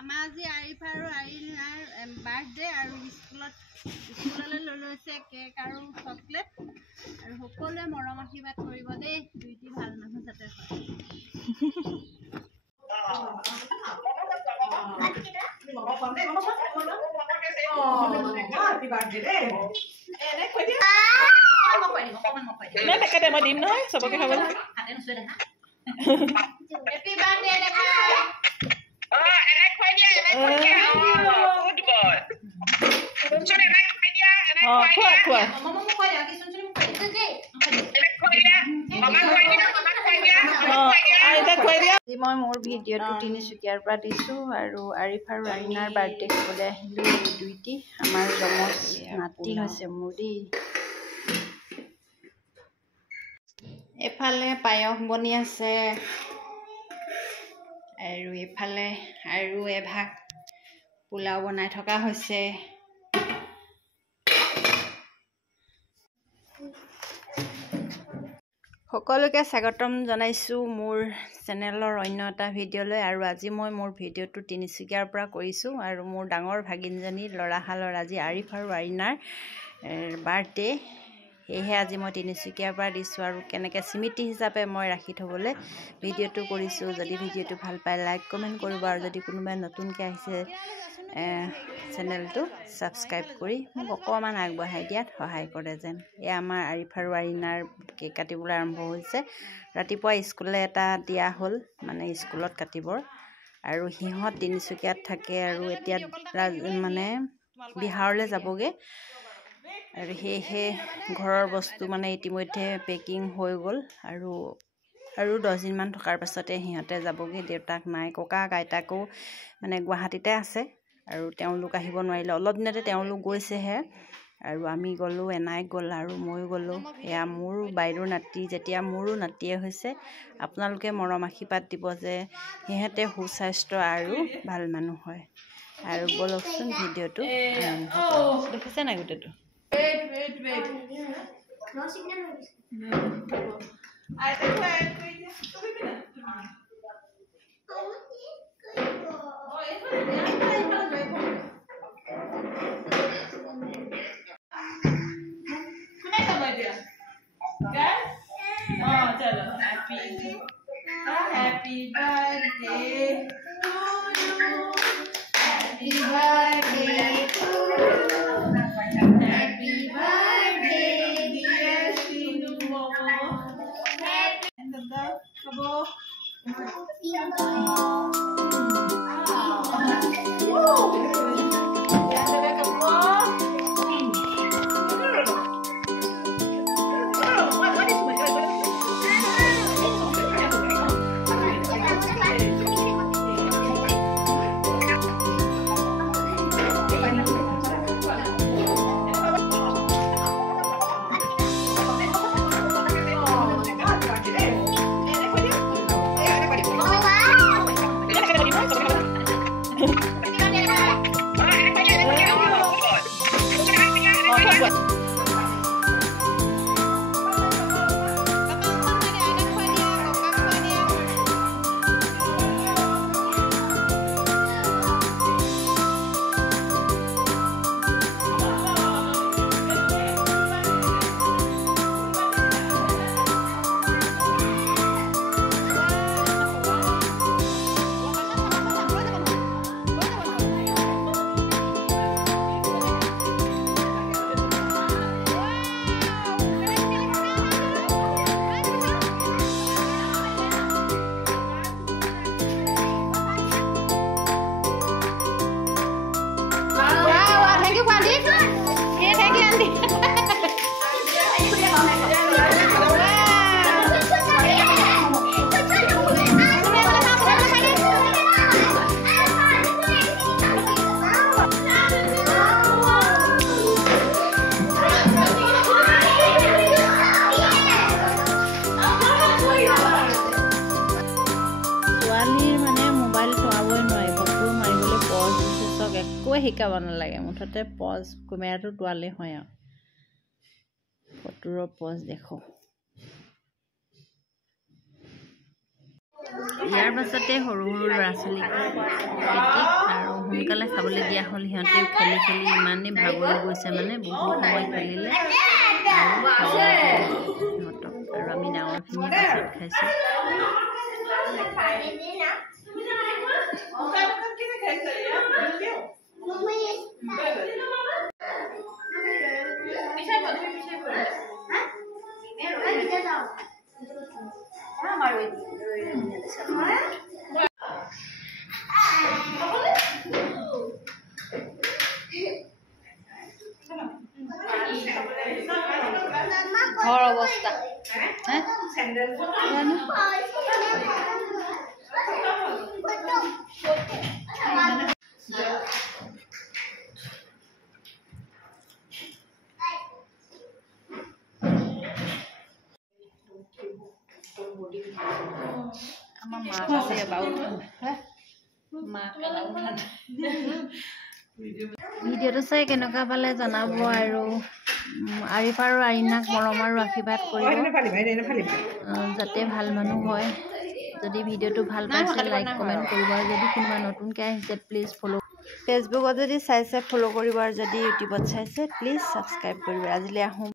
আমাৰ আজি আৰিফ আৰু আৰিনাৰ বাৰ্থডে আৰু স্কুললৈ লৈ লৈছে কেক আৰু চকলেট আৰু সকলোৱে মৰম আশীৰ্বাদ কৰিব দেই দুইটি ভাল মানুহ যাতে হয় মই দিম নহয় চবকে খাবলৈ Happy birthday, Lekha. মই মোৰ ভিডিঅ'টো তিনিচুকীয়াৰ পৰা দিছোঁ আৰু আৰিফ আৰু আৰিনাৰ বাৰ্থডে খাবলৈ আহিলোঁ দুইটি আমাৰ জমজ নাতি হৈছে মোৰ দেই এফালে পায়স বনি আছে আৰু এফালে আৰু এভাগ পোলাও বনাই থকা হৈছে সকলোকে স্বাগতম জনাইছোঁ মোৰ চেনেলৰ অন্য এটা ভিডিঅ'লৈ আৰু আজি মই মোৰ ভিডিঅ'টো তিনিচুকীয়াৰ পৰা কৰিছোঁ আৰু মোৰ ডাঙৰ ভাগিনজনী ল'ৰাহালৰ আজি আৰিফ আৰু আৰিনাৰ বাৰ্থডে সেয়েহে আজি মই তিনিচুকীয়াৰ পৰা দিছোঁ আৰু কেনেকৈ স্মৃতি হিচাপে মই ৰাখি থ'বলৈ ভিডিঅ'টো কৰিছোঁ যদি ভিডিঅ'টো ভাল পায় লাইক কমেণ্ট কৰিব আৰু যদি কোনোবাই নতুনকৈ আহিছে চেনেলটো ছাবস্ক্ৰাইব কৰি মোক অকণমান আগবঢ়াই দিয়াত সহায় কৰে যেন এয়া আমাৰ আৰিফ আৰু আৰিনাৰ কেক কাটিবলৈ আৰম্ভ হৈছে ৰাতিপুৱা স্কুললৈ এটা দিয়া হ'ল মানে স্কুলত কাটিবৰ আৰু সিহঁত তিনিচুকীয়াত থাকে আৰু এতিয়া মানে বিহাৰলৈ যাবগৈ আৰু সেয়েহে ঘৰৰ বস্তু মানে ইতিমধ্যে পেকিং হৈ গ'ল আৰু 10 দিনমান থকাৰ পাছতে সিহঁতে যাবগৈ দেউতাক নাই ককাক আইতাকো মানে গুৱাহাটীতে আছে আৰু তেওঁলোক আহিব নোৱাৰিলে অলপ দিনতে তেওঁলোক গৈছেহে আৰু আমি গ'লোঁ এনাই গ'ল আৰু ময়ো গ'লোঁ এয়া মোৰ বাইদেউৰ নাতি যেতিয়া মোৰো নাতিয়ে হৈছে আপোনালোকে মৰম আশীৰ্বাদ দিব যে সিহঁতে সুস্বাস্থ্য আৰু ভাল মানুহ হয় আৰু বলকচোন ভিডিঅ'টো দেখিছে নাই গোটেইটো Wait. No signal. I think happy birthday to you. Happy birthday to you. Happy birthday, dear Shinu Momo. Happy শিকাব নালাগে মুঠতে পজ কেমেৰাটো তোৱালে হয় আৰু ফটোৰ পজ দেখো ইয়াৰ পাছতে সৰু সৰু ল'ৰা ছোৱালীক আৰু সোনকালে চাবলৈ দিয়া হ'ল। সিহঁতেও খেলি খেলি ইমানেই ভাগৰি গৈছে, মানে বহুত সময় খেলিলে আৰু সিহঁতক। আৰু আমি ডাঙৰখিনি পাছত খাইছোঁ। ঘৰ অৱস্থা আমাৰ মাক আছে এবাৰ ভিডিঅ'টো চাই কেনেকুৱা পালে জনাব আৰু আৰিফ আৰু আৰিনাক মৰম আৰু আশীৰ্বাদ কৰিব যাতে ভাল মানুহ হয়। যদি ভিডিঅ'টো ভাল পাইছে লাইক কমেণ্ট কৰিব, আৰু যদি কোনোবা নতুনকৈ আহিছে প্লিজ ফ'ল'। ফেচবুকত যদি চাইছে ফ'ল' কৰিব, আৰু যদি ইউটিউবত চাইছে প্লিজ ছাবস্ক্ৰাইব কৰিব। আজিলৈ আহোঁ।